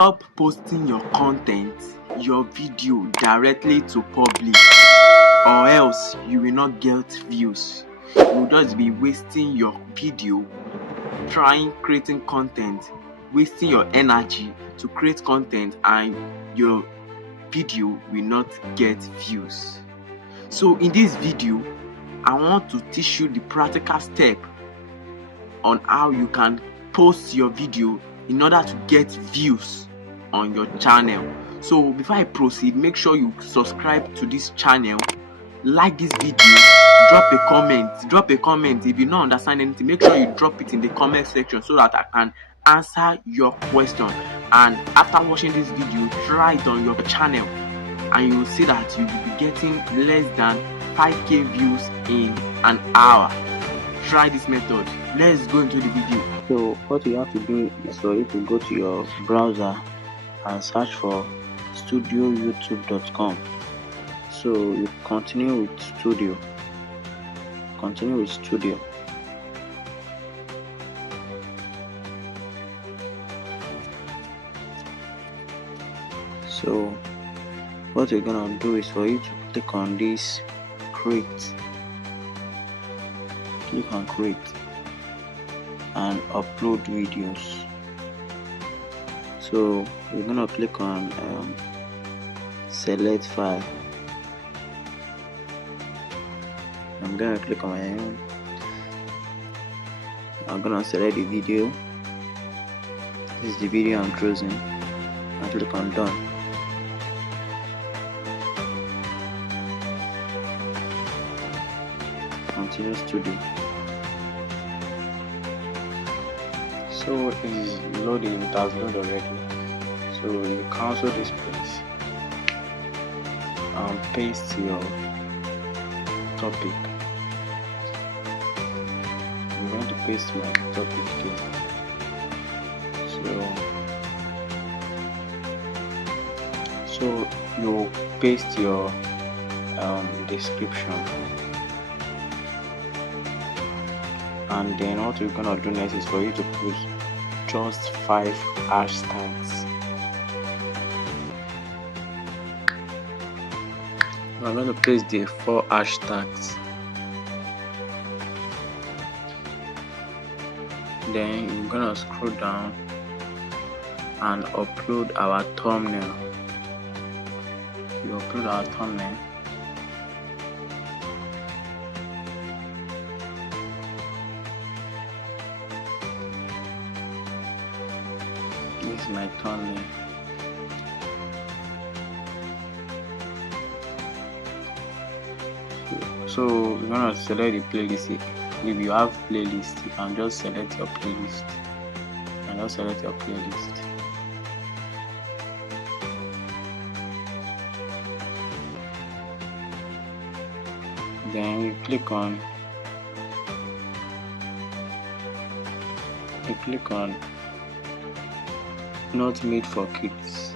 Stop posting your content, your video directly to public, or else you will not get views. You will just be wasting your video creating content, wasting your energy to create content, and your video will not get views. So in this video, I want to teach you the practical step on how you can post your video in order to get views on your channel. So before I proceed, make sure you subscribe to this channel, like this video, drop a comment. If you don't understand anything, make sure you drop it in the comment section so that I can answer your question. And after watching this video, try it on your channel and you will see that you will be getting less than 5k views in an hour. Try this method. Let's go into the video. So what you have to do is for you to go to your browser and search for studioyoutube.com. So you continue with studio. So what you're gonna do is for you to click on this create. Click on create and upload videos. So we're gonna click on select file. I'm gonna click on my own. I'm gonna select the video. This is the video I'm choosing. I click on done. Continue studio. So it is loading, it has loaded already. So you cancel this place and paste your topic. I'm going to paste my topic here. So you paste your description, and then what you're gonna do next is for you to put just 5 hashtags. I'm going to place the 4 hashtags. Then you're gonna scroll down and upload our thumbnail. You upload our thumbnail. This is my thumbnail. So you're gonna select the playlist. If you have playlist, you can just select your playlist. Then you click on not made for kids.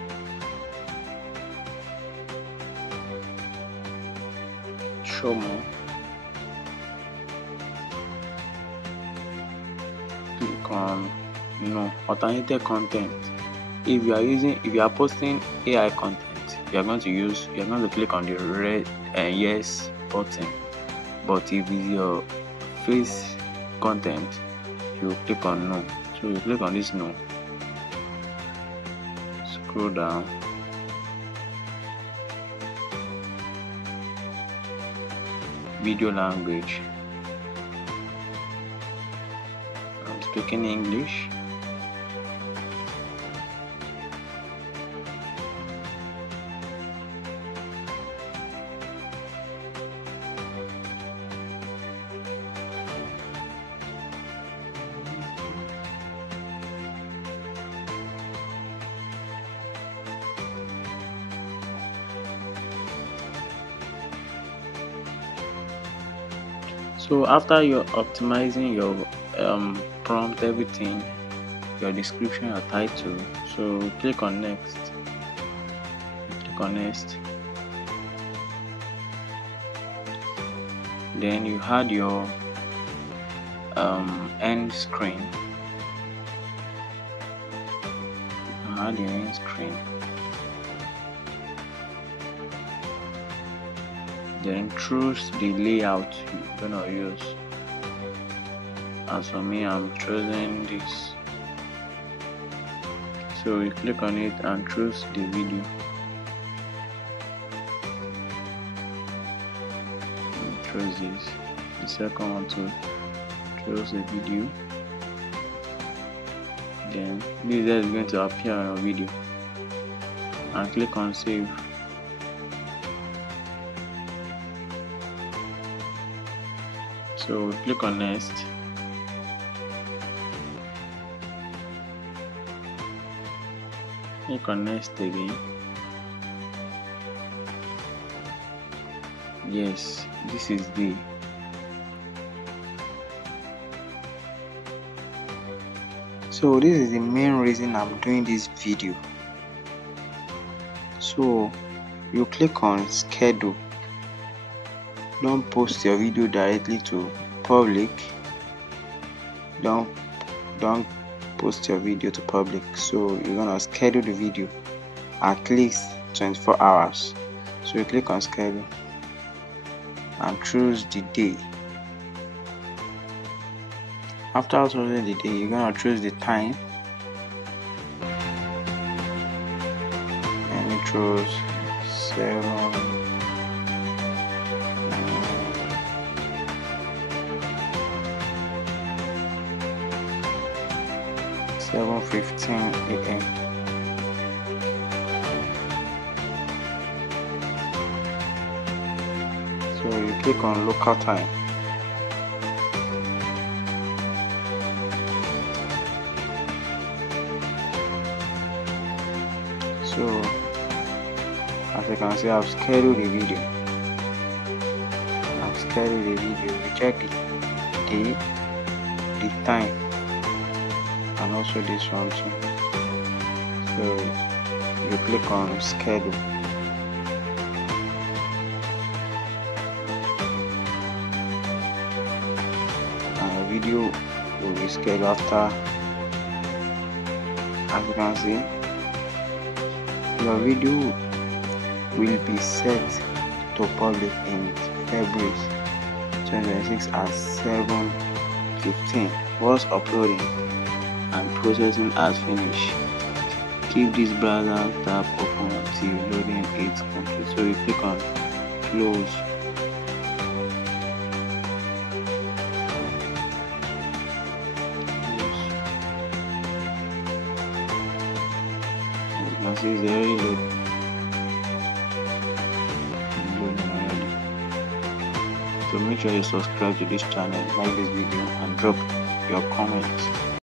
Show more. Click on no alternative content. If you are posting AI content, you are going to click on the red yes button. But if it's your face content, you click on no. So you click on this no. Scroll down. Video language. I'm speaking English. So after you're optimizing your prompt, everything, your description, your title, so click on next. Then you had your end screen. add the main screen. Then choose the layout you're gonna use. As for me, I'm choosing this. So you click on it and choose the video. Choose this. The second one to choose the video. Then this is going to appear on your video. And click on save. So click on next. Click on next again. Yes, this is the So this is the main reason I'm doing this video. So you click on schedule. Don't post your video directly to public. Don't post your video to public. So you're gonna schedule the video at least 24 hours. So you click on schedule and choose the day. After choosing the day, you're gonna choose the time. And you choose 7:15 a.m. So you click on local time. So as you can see, I've scheduled the video. You check the day, the time, and also this one too. So you click on schedule. And your video will be scheduled after. As you can see, your video will be set to public in February 2026 at 7:15. Once uploading and processing has finished, keep this browser tab open until loading is complete. So you click on close. As you can see, it's already loading. So make sure you subscribe to this channel, like this video, and drop your comments.